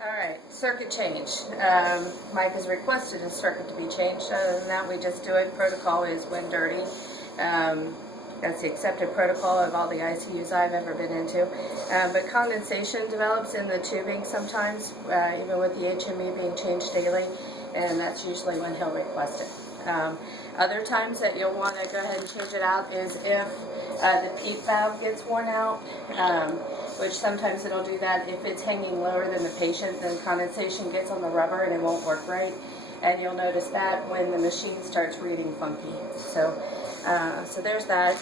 Alright, circuit change. Mike has requested a circuit to be changed. Other than that, we just do it. Protocol is when dirty. That's the accepted protocol of all the ICUs I've ever been into. But condensation develops in the tubing sometimes, even with the HME being changed daily, and that's usually when he'll request it. Other times that you'll want to go ahead and change it out is if the PEEP valve gets worn out, which sometimes it'll do that. If it's hanging lower than the patient, then condensation gets on the rubber and it won't work right. And you'll notice that when the machine starts reading funky. So there's that.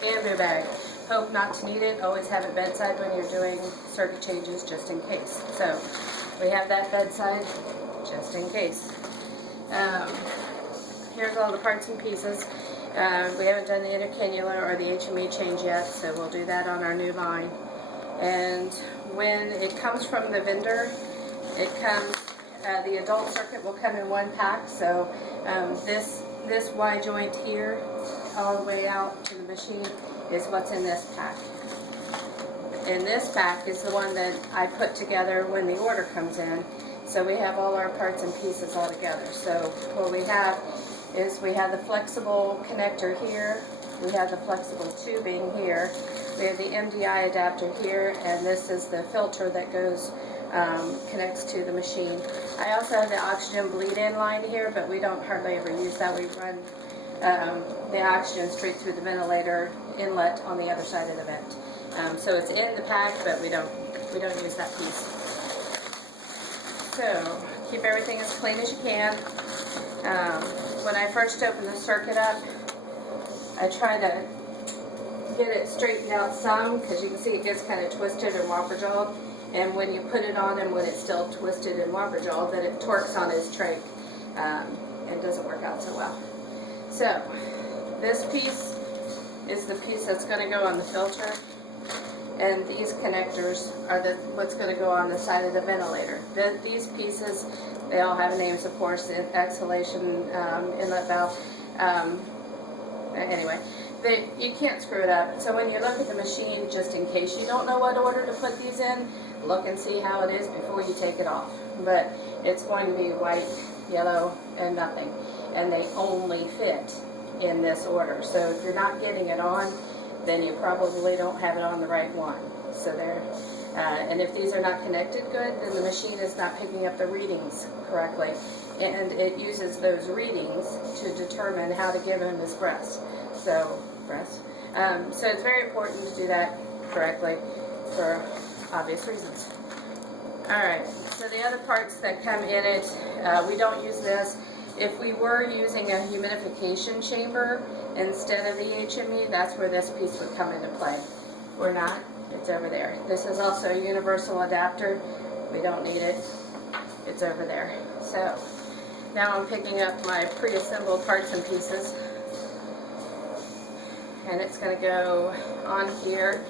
Bamboo bag. Hope not to need it. Always have it bedside when you're doing circuit changes, just in case. So we have that bedside, just in case. Here's all the parts and pieces. We haven't done the intercannula or the HME change yet, so we'll do that on our new line. And when it comes from the vendor, it comes, the adult circuit will come in one pack. So this Y joint here, all the way out to the machine, is what's in this pack. And this pack is the one that I put together when the order comes in. So we have all our parts and pieces all together. So what we have is we have the flexible connector here, we have the flexible tubing here, we have the MDI adapter here, and this is the filter that goes, connects to the machine. I also have the oxygen bleed-in line here, but we don't hardly ever use that. We run the oxygen straight through the ventilator inlet on the other side of the vent. So it's in the pack, but we don't use that piece. So keep everything as clean as you can. When I first open the circuit up, I try to get it straightened out some, because you can see it gets kind of twisted or whopper-jawed. And when you put it on and when it's still twisted and whopper-jawed, then it torques on his trach and doesn't work out so well. So this piece is the piece that's going to go on the filter, and these connectors are what's going to go on the side of the ventilator. These pieces, they all have names, of course, exhalation, inlet valve. Anyway, you can't screw it up. So when you look at the machine, just in case you don't know what order to put these in, look and see how it is before you take it off. But it's going to be white, yellow, and nothing. And they only fit in this order. So if you're not getting it on, then you probably don't have it on the right one. So there. And if these are not connected good, then the machine is not picking up the readings correctly. And it uses those readings to determine how to give him his breast. So it's very important to do that correctly for obvious reasons. Alright, so the other parts that come in it, we don't use this. If we were using a humidification chamber instead of the HME, that's where this piece would come into play. We're not. It's over there. This is also a universal adapter. We don't need it. It's over there. So now I'm picking up my pre-assembled parts and pieces, and it's going to go on here.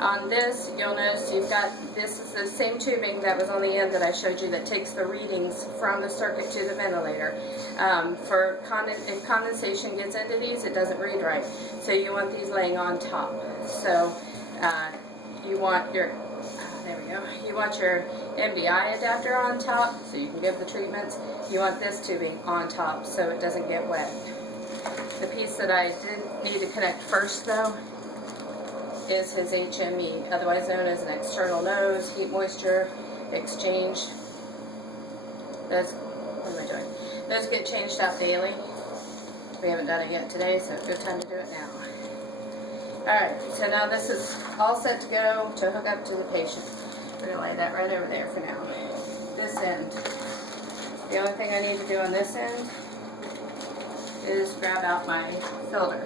On this, you'll notice you've got, this is the same tubing that was on the end that I showed you that takes the readings from the circuit to the ventilator. If condensation gets into these, it doesn't read right. So you want these laying on top. So you want your, there we go, you want your MDI adapter on top so you can give the treatments. You want this tubing on top so it doesn't get wet. The piece that I did need to connect first though is his HME, otherwise known as an external nose, heat moisture exchange. What am I doing? Those get changed out daily. We haven't done it yet today, so good time to do it now. Alright, so now this is all set to go to hook up to the patient. We're going to lay that right over there for now. This end. The only thing I need to do on this end is grab out my filter.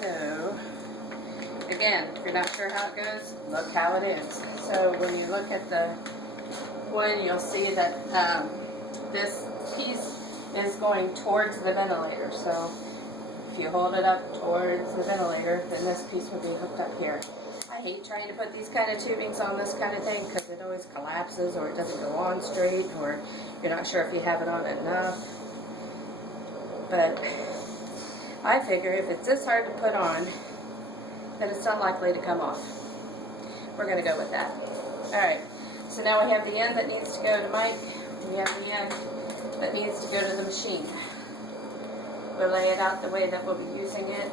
So, again, if you're not sure how it goes, look how it is. So when you look at the one, you'll see that this piece is going towards the ventilator. So if you hold it up towards the ventilator, then this piece will be hooked up here. I hate trying to put these kind of tubings on this kind of thing because it always collapses or it doesn't go on straight or you're not sure if you have it on enough. But I figure if it's this hard to put on, then it's unlikely to come off. we're going to go with that. Alright, so now we have the end that needs to go to Mike. We have the end that needs to go to the machine. We'll lay it out the way that we'll be using it.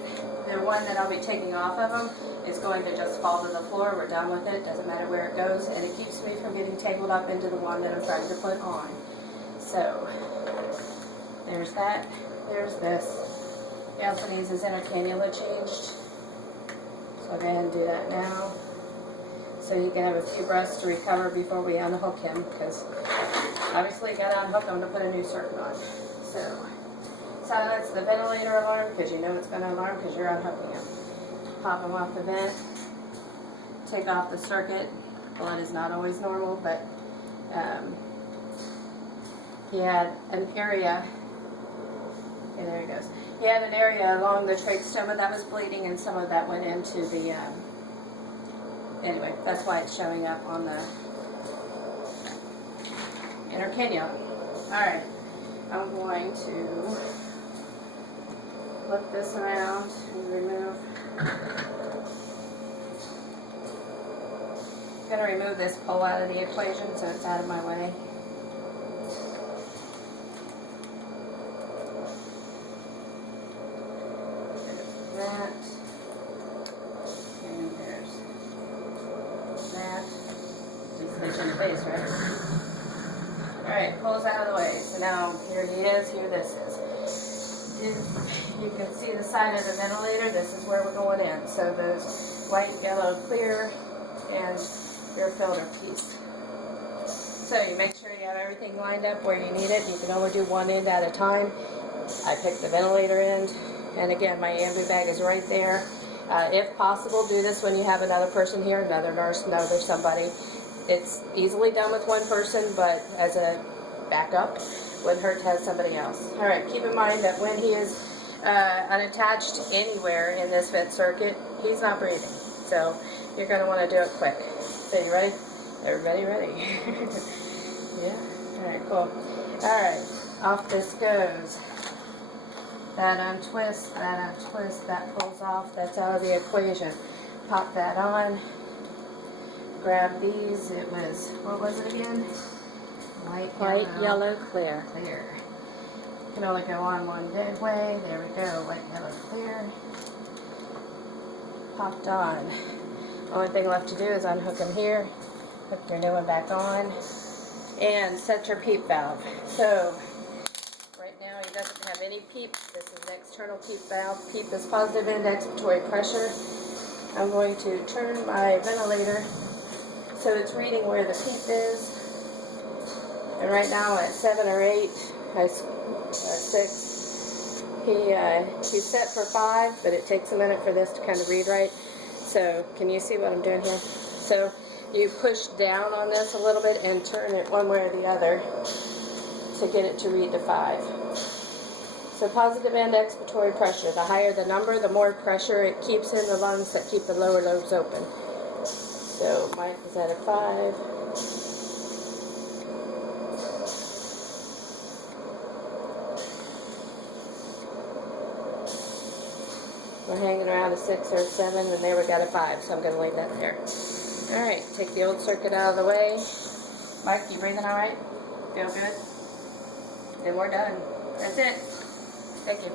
The one that I'll be taking off of them is going to just fall to the floor. We're done with it. Doesn't matter where it goes. And it keeps me from getting tangled up into the one that I'm trying to put on. So, there's that. There's this. He also needs his inner cannula changed. So I'll go ahead and do that now. So you can have a few breaths to recover before we unhook him. Because obviously you got to unhook him to put a new circuit on. So, silence the ventilator alarm because you know it's going to alarm because you're unhooking him. Pop him off the vent. Take off the circuit. Blood is not always normal, but he had an area. Okay, there he goes. He had an area along the trachea that was bleeding, and some of that went into the. Anyway, that's why it's showing up on the inner cannula. All right, I'm going to flip this around and remove. I'm going to remove this pole out of the equation so it's out of my way. There's that. And there's that. At least it's in the face, right? Alright, pulls out of the way. So now here he is, here this is. You can see the side of the ventilator. This is where we're going in. So those white, yellow, clear, and your filter piece. So you make sure you have everything lined up where you need it. You can only do one end at a time. I picked the ventilator end, and again, my ambu bag is right there. If possible, do this when you have another person here, another nurse, another somebody. It's easily done with one person, but as a backup, wouldn't hurt to have somebody else. All right, keep in mind that when he is unattached anywhere in this vent circuit, he's not breathing. So you're going to want to do it quick. So you ready? Everybody ready? Yeah? Alright, cool. Alright, off this goes. That untwists, that pulls off. That's out of the equation. Pop that on. Grab these. It was, what was it again? White, yellow, clear. Clear. Can only go on one dead way. There we go. White, yellow, clear. Popped on. Only thing left to do is unhook him here, hook your new one back on, and set your PEEP valve. So, right now he doesn't have any PEEP. This is an external PEEP valve. PEEP is positive end expiratory pressure. I'm going to turn my ventilator so it's reading where the PEEP is. And right now at 7 or 8, 6, he's set for 5, but it takes a minute for this to kind of read right. So, can you see what I'm doing here? So, you push down on this a little bit and turn it one way or the other to get it to read to 5. So, positive end expiratory pressure. The higher the number, the more pressure it keeps in the lungs that keep the lower lobes open. So, Mike is at a 5. We're hanging around a 6 or a 7, and there we got a 5, so I'm going to leave that there. Alright, take the old circuit out of the way. Mike, you breathing alright? Feel good? Then we're done. That's it. Thank you.